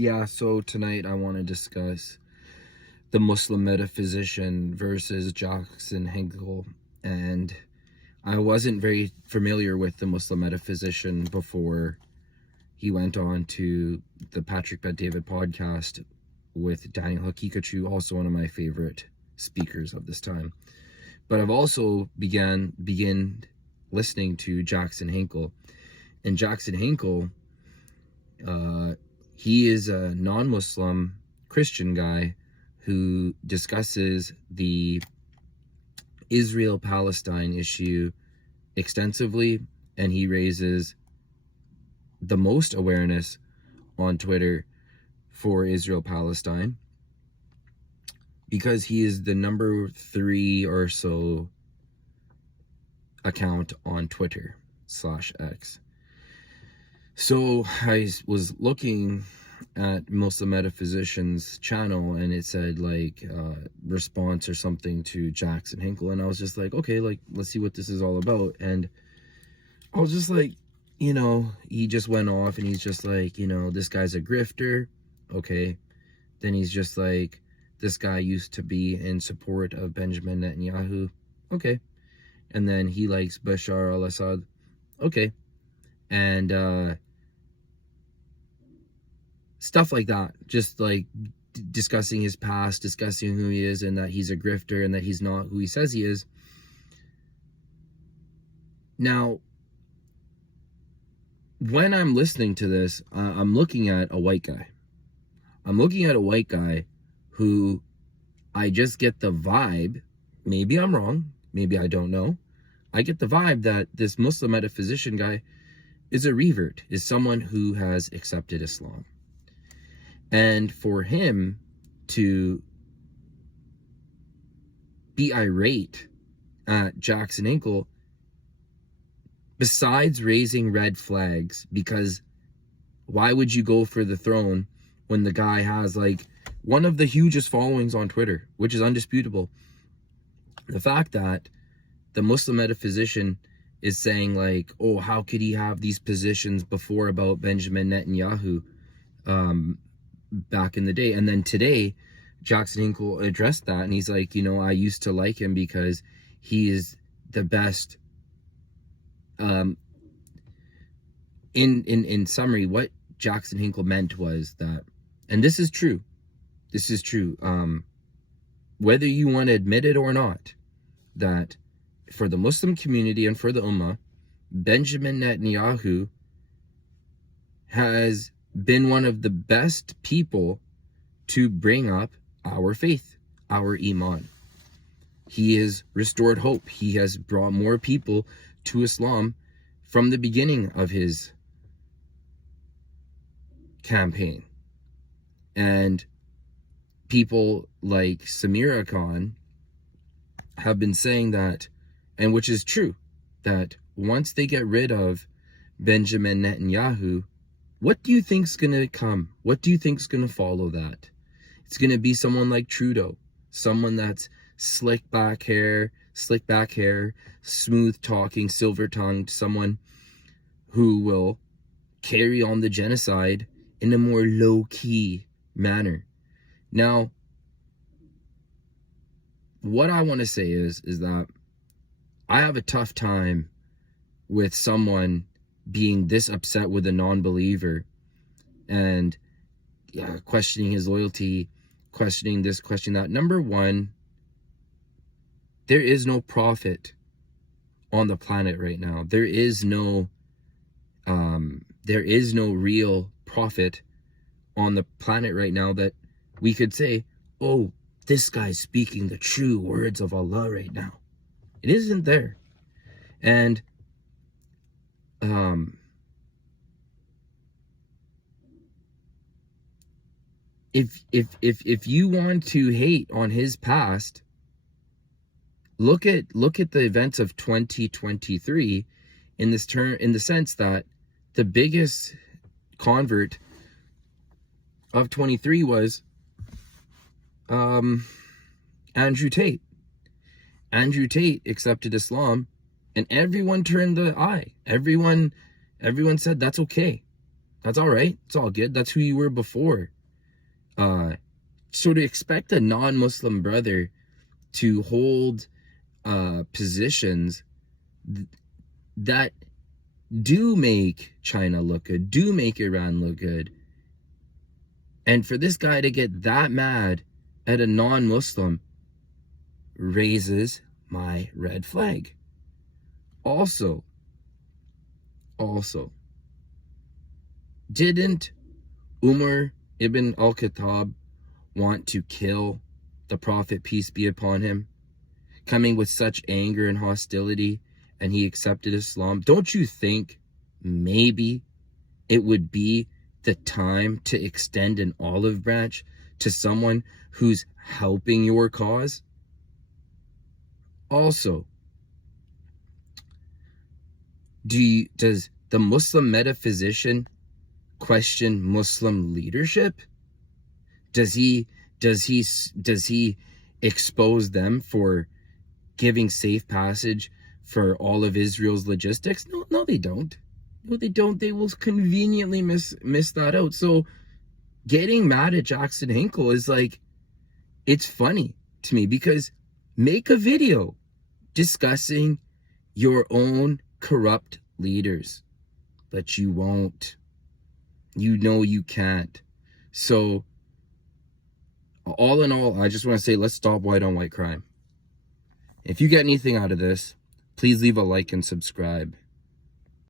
Yeah, so tonight I want to discuss the Muslim Metaphysician versus Jackson Hinkle. And I wasn't very familiar with the Muslim Metaphysician before he went on to the Patrick Bet David podcast with Daniel Hakikachu, also one of my favorite speakers of this time. But I've also began listening to Jackson Hinkle. And Jackson Hinkle, he is a non-Muslim Christian guy who discusses the Israel-Palestine issue extensively, and he raises the most awareness on Twitter for Israel-Palestine because he is the number 3 or so account on Twitter/X. So I was looking at Muslim Metaphysician's channel, and it said response or something to Jackson Hinkle, and I was just like, okay, let's see what this is all about. And I was just like, he just went off and he's just like, this guy's a grifter. Okay. Then he's just like, this guy used to be in support of Benjamin Netanyahu. Okay. And then he likes Bashar al-Assad. Okay. And stuff like that, just like discussing his past, discussing who he is, and that he's a grifter and that he's not who he says he is. Now, when I'm listening to this, I'm looking at a white guy. I'm looking at a white guy who I just get the vibe, maybe I'm wrong, maybe I don't know, I get the vibe that this Muslim Metaphysician guy is a revert, is someone who has accepted Islam. And for him to be irate at Jackson Hinkle, besides raising red flags, because why would you go for the throne when the guy has one of the hugest followings on Twitter, which is undisputable? The fact that the Muslim Metaphysician is saying oh, how could he have these positions before about Benjamin Netanyahu back in the day, and then today Jackson Hinkle addressed that, and he's like, I used to like him because he is the best. In summary, what Jackson Hinkle meant was that, and this is true, whether you want to admit it or not, that for the Muslim community and for the Ummah, Benjamin Netanyahu has been one of the best people to bring up our faith, our Iman. He has restored hope. He has brought more people to Islam from the beginning of his campaign. And people like Samira Khan have been saying that, and which is true, that once they get rid of Benjamin Netanyahu, what do you think's going to come? What do you think's going to follow that? It's going to be someone like Trudeau, someone that's slick back hair, smooth talking, silver tongued, someone who will carry on the genocide in a more low key manner. Now, what I want to say is that I have a tough time with someone being this upset with a non-believer and questioning his loyalty, questioning this, questioning that. Number one, there is no prophet on the planet right now. There is no real prophet on the planet right now that we could say, oh, this guy's speaking the true words of Allah right now. It isn't there. And if you want to hate on his past, look at the events of 2023 in the sense that the biggest convert of 23 was Andrew Tate. Andrew Tate accepted Islam, and everyone turned the eye. Everyone said that's okay. That's all right. It's all good. That's who you were before. So to expect a non-Muslim brother to hold positions that do make China look good, do make Iran look good, and for this guy to get that mad at a non-Muslim raises my red flag. Also, didn't Umar ibn al-Khattab want to kill the Prophet, peace be upon him, coming with such anger and hostility, and he accepted Islam? Don't you think maybe it would be the time to extend an olive branch to someone who's helping your cause? Also, does the Muslim metaphysician question Muslim leadership? Does he expose them for giving safe passage for all of Israel's logistics? No, they don't. No, they don't. They will conveniently miss that out. So getting mad at Jackson Hinkle is like, it's funny to me, because make a video discussing your own corrupt leaders, but you won't. You know you can't. So all in all, I just want to say, let's stop white on white crime. If you get anything out of this, please leave a like and subscribe.